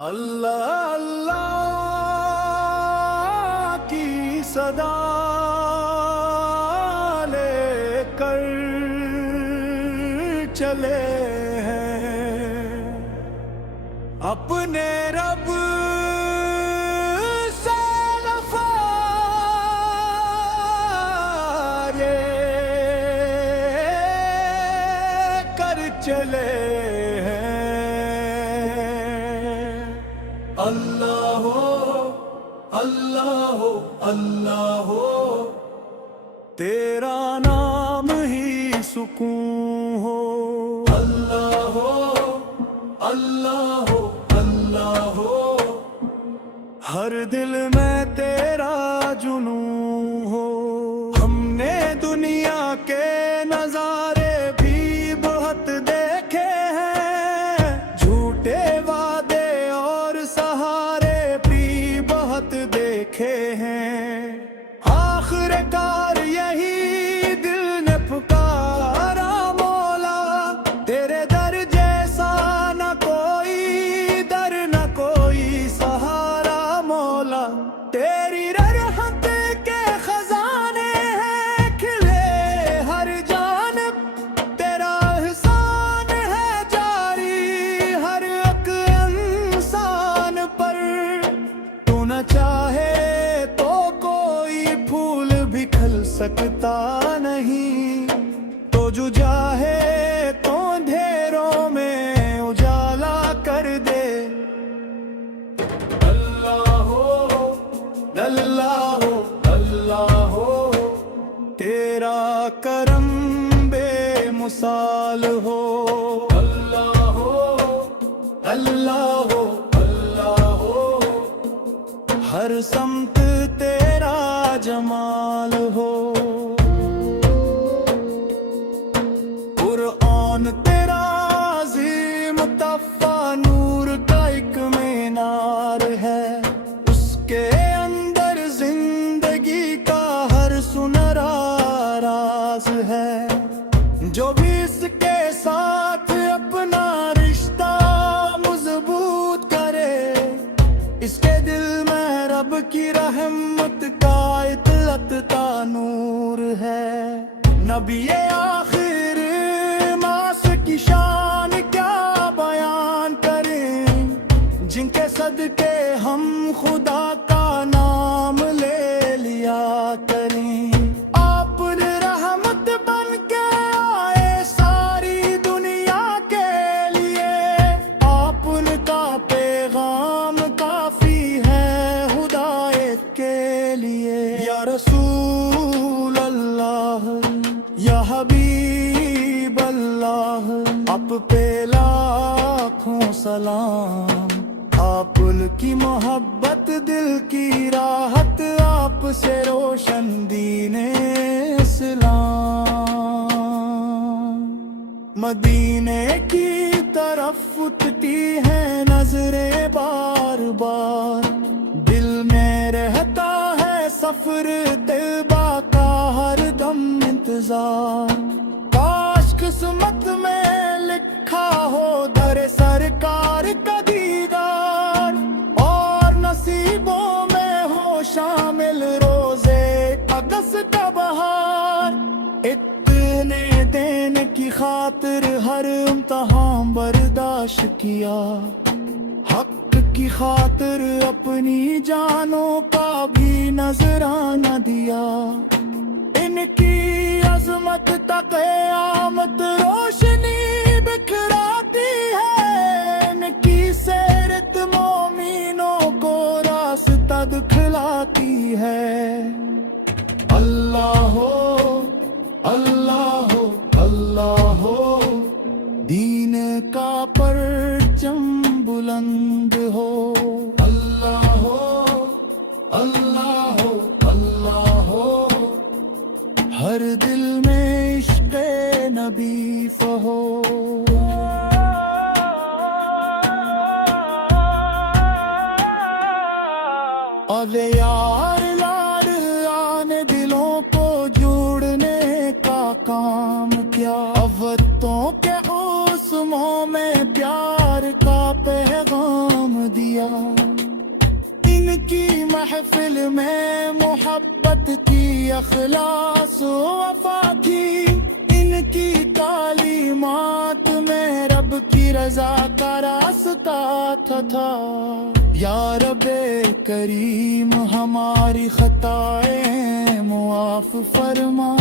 اللہ اللہ کی صدا لے کر چلے ہیں اپنے رب سے وفا یہ کر چلے اللہ ہو اللہ ہو اللہ ہو تیرا نام ہی سکون ہو اللہ ہو اللہ ہو اللہ ہو ہر دل میں تیرا جنون ہو ہم نے دنیا کے نظارے بھی بہت دیکھے ہیں جھوٹے وعدے دیکھے ہیں آخر کار یہی دل نے پکارا مولا تیرے در جیسا نہ کوئی در نہ کوئی سہارا مولا تیری رحمت کے خزانے ہیں کھلے ہر جانب تیرا احسان ہے جاری ہر ایک انسان پر تو نہ چاہے تو کوئی پھول بھی کھل سکتا نہیں تو جو چاہے تو اندھیروں میں اجالا کر دے اللہ ہو اللہ ہو اللہ ہو تیرا کرم بے مثال ہو اللہ ہو اللہ ہو ہر سمت تیرا جمال ہو قرآن تیرا عظیم تحفہ نور کا ایک مینار ہے اس کے اندر زندگی کا ہر سنہرا راز ہے جو بھی اس کے ساتھ اپنا رشتہ مضبوط کرے اس کے دل میں رب کی رحمت کا اطلعتا نور ہے نبی آخر ماس کی شان کیا بیان کریں جن کے صدقے ہم خدا کا نام لے لیا کریں آپ رحمت بن کے آئے ساری دنیا کے لیے آپ کا پیغام کافی ہے ہدایت کے لیے یا رسول اللہ یا حبیب اللہ آپ پہ لاکھوں سلام آپ کی محبت دل کی راحت آپ سے روشن دین اسلام مدینے کی طرف اٹھتی ہیں نظریں بار بار دل میں رہتا ہے سفر طیبہ کا ہر دم انتظار کاش قسمت میں لکھا ہو در سرکار کا دیدار اور نصیبوں میں ہو شامل روزے اگست کا بہار اتنے دینے کی خاطر ہر امتحان برداشت کیا حق کی خاطر اپنی جانوں کا بھی نذرانہ دیا ان کی عظمت تا قیامت روشنی بکھراتی ہے ان کی سیرت مومنوں کو راستہ دکھلاتی ہے اللہ ہو اللہ ہو اللہ ہو دین کا پرچم بلند ہو اللہ ہو اللہ ہو اللہ ہو ہر دل میں عشق نبی فہو اب یار لار آنے دلوں کو جوڑنے کا کام کیا افتوں کے موسموں میں پیار کا پیغام دیا محفل میں محبت کی اخلاص وفا تھی، ان کی تعلیمات میں رب کی رضا کا راستہ تھا۔ یا رب کریم ہماری خطائیں معاف فرما،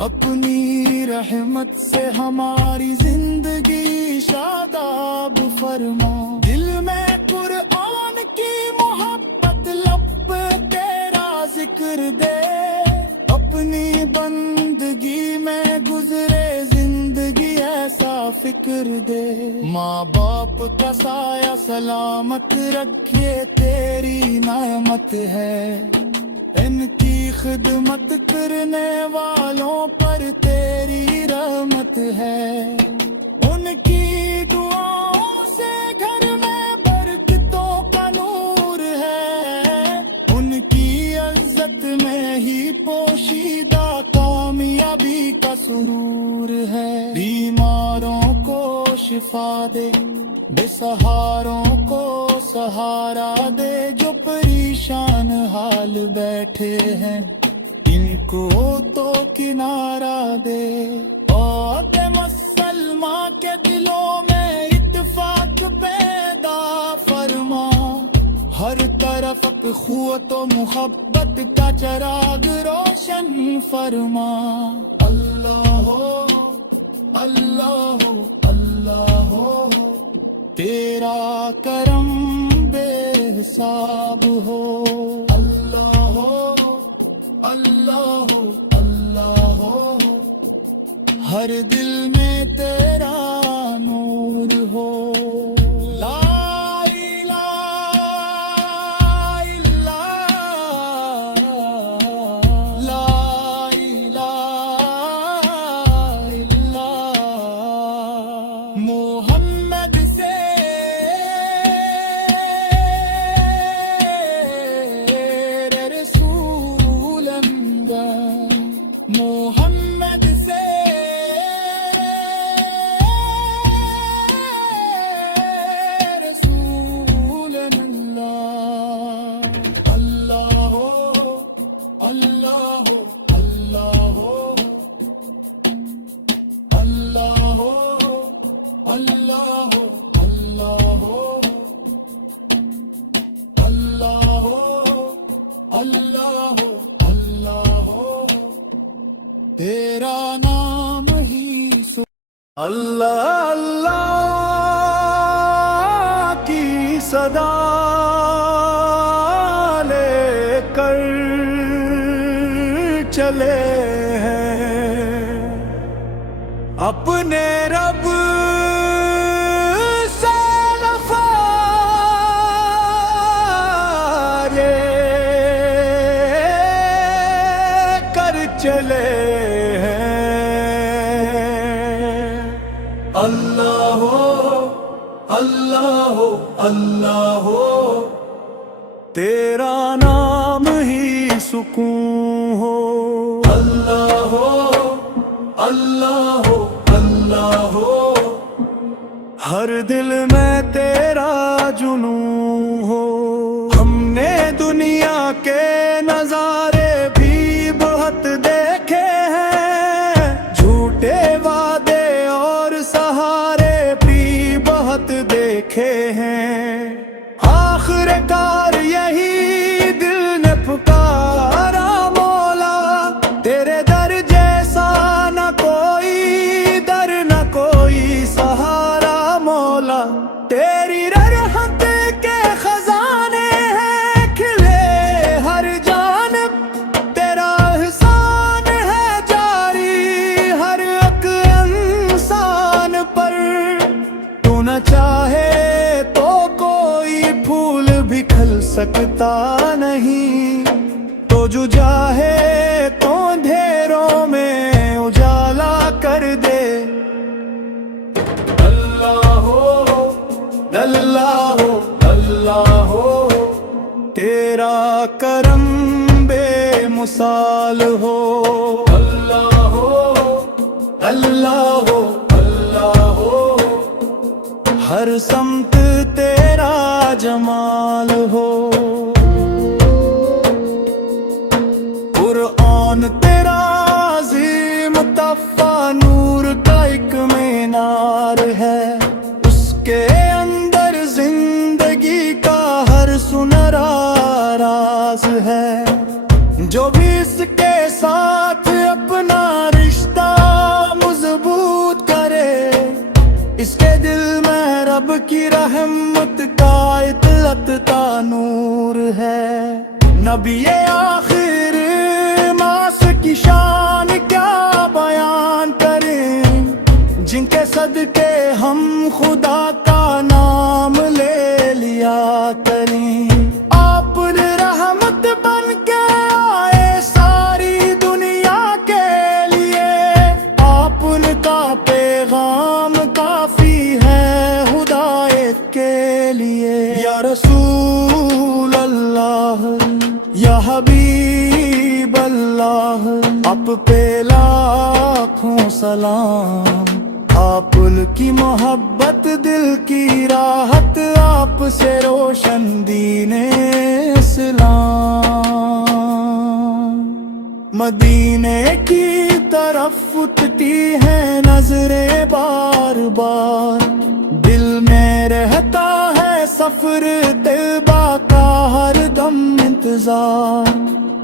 اپنی رحمت سے ہماری زندگی شاداب فرما۔ دل میں قرآن کی محبت، لب تیرا ذکر دے، اپنی بندگی میں گزرے زندگی ایسا فکر دے۔ ماں باپ کا سایہ سلامت رکھے تیری نعمت ہے، ان کی خدمت کرنے والوں پر تیری رحمت ہے، ان کی دعاؤں سے گھر میں برکتوں کا نور ہے، ان کی عزت میں ہی پوشیدہ کامیابی کا سرور ہے۔ بیماروں کو شفا دے، بے سہاروں کو سہارا دے، جو پریشان حال بیٹھے ہیں ان کو تو کنارہ دے۔ اور مسلمان کے دلوں میں اتفاق پیدا فرما، ہر طرف اخوت و محبت کا چراغ روشن فرما۔ اللہ ہو اللہ ہو اللہ ہو، تیرا کرم بے حساب ہو۔ اللہ ہو اللہ ہو اللہ ہو، ہر دل میں تیرا نور ہو۔ لا الہ الا لا الہ الا محمد سے رسول اندر، محمد سے رسول اللہ۔ اللہ ہو اللہ ہو اللہ ہو، اللہ ہو اللہ ہو اللہ ہو، اللہ ہو اللہ ہو اللہ ہو، تیرا نام ہی اللہ اللہ کی صدا لے کر چلے ہیں، اپنے رب سے وفا کر چلے ہیں۔ اللہ ہو اللہ ہو اللہ ہو، تیرا نام ہی سکون ہو۔ اللہ ہو اللہ ہو اللہ ہو، ہر دل میں تیرا جنون ہو۔ ہم نے دنیا کے نظارے بھی بہت دیکھے ہیں، جھوٹے وعدے اور سہارے بھی بہت دیکھے ہیں، آخر کار یہی دل نے پکارا مولا، تیرے در جیسا نہ کوئی در نہ کوئی سہارا مولا، تیری رحمت کے خزانے ہیں کھلے ہر جانب، تیرا احسان ہے جاری ہر ایک انسان پر، تو نہ چاہے تو کوئی پھول بھی کھل سکتا نہیں، تو جو چاہے تو اندھیروں میں اجالا کر دے۔ اللہ ہو اللہ ہو اللہ ہو، تیرا کرم بے مثال ہو۔ اللہ ہو اللہ ہو اللہ ہو، ہر سمت تیرا جمال ہو۔ راز ہے، جو بھی اس کے ساتھ اپنا رشتہ مضبوط کرے، اس کے دل میں رب کی رحمت کا اطلقتا نور ہے۔ نبی آخر ماس کی شان کیا بیان کریں، جن کے صدقے ہم خدا کا نام لے لیا کریں۔ آپ نے رحمت بن کے آئے ساری دنیا کے لیے، آپ کا پیغام کافی ہے ہدایت کے لیے۔ یا رسول اللہ، یا حبیب اللہ، آپ پہ لاکھوں سلام، آپ کی محبت دل کی راحت، آپ سے روشن دین اسلام۔ مدینے کی طرف اٹھتی ہیں نظریں بار بار، دل میں رہتا ہے سفر طیبہ کا ہر دم انتظار۔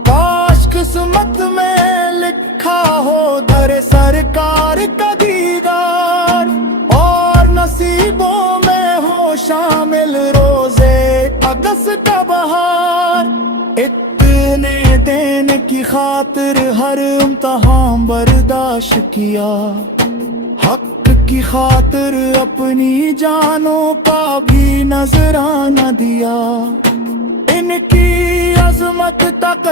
کاش قسمت میں لکھا ہو در سرکار کا دیدار، اور نصیبوں میں ہو شامل روزے اقدس کا بہار۔ اتنے دین کی خاطر ہر امتحان برداشت کیا، حق کی خاطر اپنی جانوں کا بھی نذرانہ دیا۔ ان کی عظمت تک